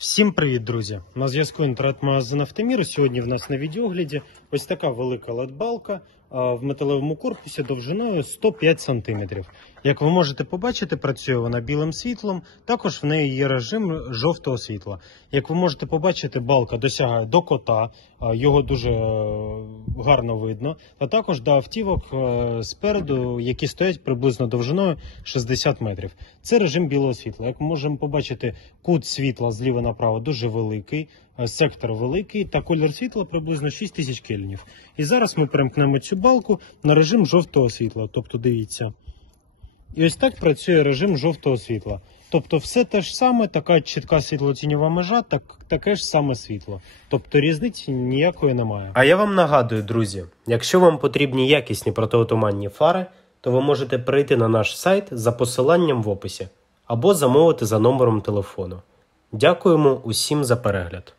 Всім привіт, друзі! На зв'язку інтернет-магазин Автомір. Сьогодні в нас на відеогляді ось така велика LED-балка в металевому корпусі довжиною 105 см. Як ви можете побачити, працює вона білим світлом, також в неї є режим жовтого світла. Як ви можете побачити, балка досягає до кота, його дуже гарно видно, а також до автівок спереду, які стоять приблизно довжиною 60 метрів. Це режим білого світла. Як ми можемо побачити, кут світла зліва направо дуже великий, сектор великий та колір світла приблизно 6000 кельвінів. І зараз ми перемкнемо цю балку на режим жовтого світла. Тобто дивіться. І ось так працює режим жовтого світла. Тобто все те ж саме, така чітка світлотіньова межа, таке ж саме світло. Тобто різниці ніякої немає. А я вам нагадую, друзі, якщо вам потрібні якісні протиотуманні фари, то ви можете перейти на наш сайт за посиланням в описі або замовити за номером телефону. Дякуємо усім за перегляд.